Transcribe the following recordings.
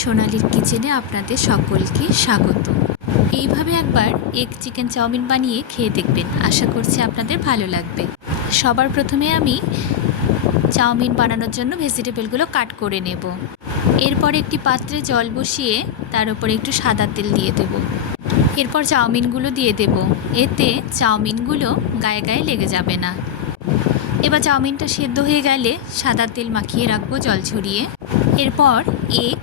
সোনালীর কিচেনে আপনাদের সকলকে স্বাগত। এইভাবে একবার এগ চিকেন চাউমিন বানিয়ে খেয়ে দেখবেন, আশা করছি আপনাদের ভালো লাগবে। সবার প্রথমে আমি চাউমিন বানানোর জন্য ভেজিটেবলগুলো কাট করে নেব। এরপর একটি পাত্রে জল বসিয়ে তার উপরে একটু সাদা তেল দিয়ে দেব। এরপর চাউমিনগুলো দিয়ে দেব, এতে চাউমিনগুলো গায়ে গায়ে লেগে যাবে না। এবার চাউমিনটা সেদ্ধ হয়ে গেলে সাদা তেল মাখিয়ে রাখবো জল ছড়িয়ে। এরপর এগ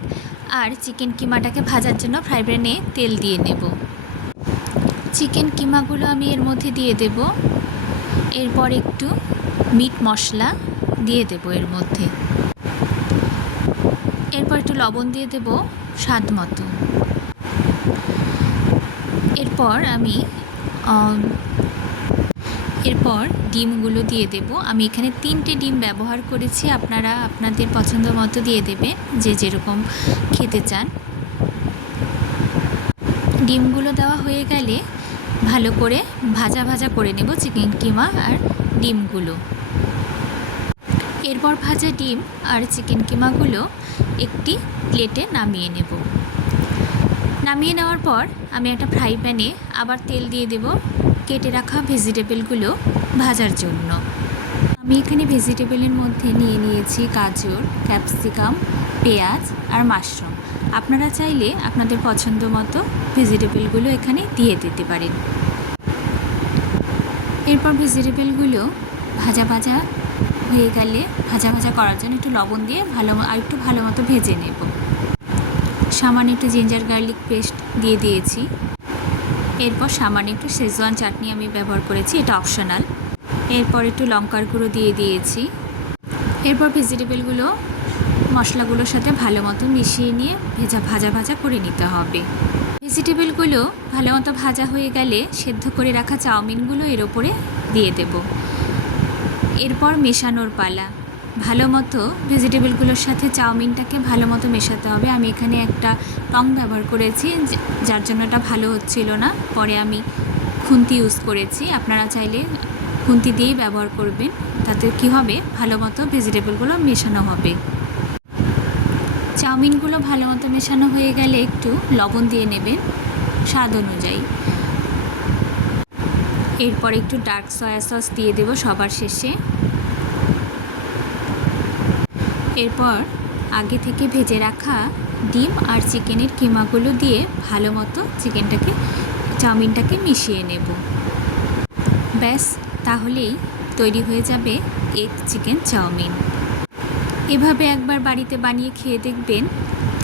আর চিকেন কিমাটাকে ভাজার জন্য ফ্রাই প্যানে তেল দিয়ে নেব। চিকেন কিমাগুলো আমি এর মধ্যে দিয়ে দেব। এরপর একটু মিট মশলা দিয়ে দেব এর মধ্যে। এরপর একটু লবণ দিয়ে দেব স্বাদ মতো। এরপর ডিমগুলো দিয়ে দেব। আমি এখানে 3টে ডিম ব্যবহার করেছি, আপনারা আপনাদের পছন্দ মতো দিয়ে দেবেন, যে যেরকম খেতে চান। ডিমগুলো দেওয়া হয়ে গেলে ভালো করে ভাজা ভাজা করে নেব চিকেন কিমা আর ডিমগুলো। এরপর ভাজা ডিম আর চিকেন কিমাগুলো একটি প্লেটে নামিয়ে নেব। নামিয়ে নেওয়ার পর আমি একটা ফ্রাই প্যানে আবার তেল দিয়ে দেব কেটে রাখা ভেজিটেবলগুলো ভাজার জন্য। আমি এখানে ভেজিটেবলের মধ্যে নিয়েছি গাজর, ক্যাপসিকাম, পেঁয়াজ আর মাশরুম। আপনারা চাইলে আপনাদের পছন্দ মতো ভেজিটেবলগুলো এখানে দিয়ে দিতে পারেন। এরপর ভেজিটেবলগুলো ভাজা ভাজা হয়ে গেলে ভাজা ভাজা করার জন্য একটু লবণ দিয়ে একটু ভালো মতো ভেজে নেব। সামান্য একটু জিঞ্জার গার্লিক পেস্ট দিয়ে দিয়েছি। এরপর সামান্য একটু শেজওয়ান চাটনি আমি ব্যবহার করেছি, এটা অপশনাল। এরপর একটু লঙ্কার গুঁড়ো দিয়ে দিয়েছি। এরপর ভেজিটেবলগুলো মশলাগুলোর সাথে ভালো মতো মিশিয়ে নিয়ে ভাজা ভাজা করে নিতে হবে। ভেজিটেবলগুলো ভালো মতো ভাজা হয়ে গেলে সেদ্ধ করে রাখা চাউমিনগুলো এর ওপরে দিয়ে দেব। এরপর মেশানোর পালা। ভালো মতো ভেজিটেবলগুলোর সাথে চাউমিনটাকে ভালো মতো মেশাতে হবে। আমি এখানে একটা টং ব্যবহার করেছি, যার জন্য এটা ভালো হচ্ছিল না, পরে আমি খুন্তি ইউজ করেছি। আপনারা চাইলে খুন্তি দিয়েই ব্যবহার করবেন, তাতে কি হবে ভালো মতো ভেজিটেবলগুলো মেশানো হবে। চাউমিনগুলো ভালো মতো মেশানো হয়ে গেলে একটু লবণ দিয়ে নেবেন স্বাদ অনুযায়ী। এরপর একটু ডার্ক সয়া সস দিয়ে দেব সবার শেষে। এরপর আগে থেকে ভেজে রাখা ডিম আর চিকেনের কিমাগুলো দিয়ে ভালো মতো চাউমিনটাকে মিশিয়ে নেব। ব্যাস, তাহলেই তৈরি হয়ে যাবে এগ চিকেন চাউমিন। এভাবে একবার বাড়িতে বানিয়ে খেয়ে দেখবেন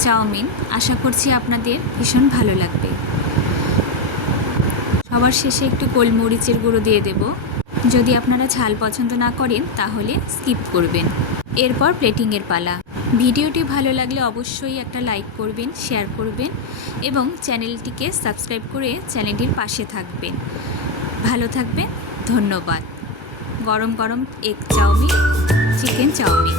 চাউমিন, আশা করছি আপনাদের ভীষণ ভালো লাগবে। সবার শেষে একটু গোলমরিচের গুঁড়ো দিয়ে দেব। যদি আপনারা ঝাল পছন্দ না করেন তাহলে স্কিপ করবেন। এরপর প্লেটিংয়ের পালা। ভিডিওটি ভালো লাগলে অবশ্যই একটা লাইক করবেন, শেয়ার করবেন এবং চ্যানেলটিকে সাবস্ক্রাইব করে চ্যানেলটির পাশে থাকবেন। ভালো থাকবেন, ধন্যবাদ। গরম গরম এগ চাউমিন, চিকেন চাউমিন।